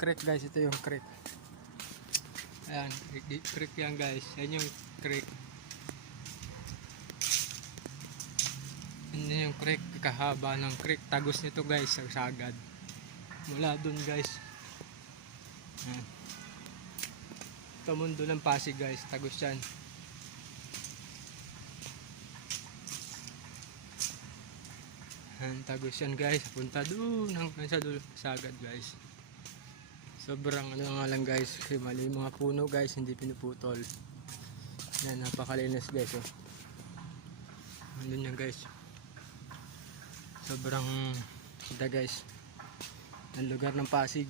creek guys, ito yung creek. Ayan, creek yan guys. Yan yung creek. Yan yung creek, kahaba ng creek. Tagos nito guys, sa sagad. Mula dun guys. Ayan. Ito mundo ng Pasig guys, tagos yan. Ayan, tagos yan guys. Punta dun hanggang sa dulo, sagad guys. Sobrang ano nga lang guys, kasi mali yung mga puno guys, hindi pinuputol. Yan, napakalinis guys oh. Andun yan guys. Sobrang ganda guys ang lugar ng Pasig.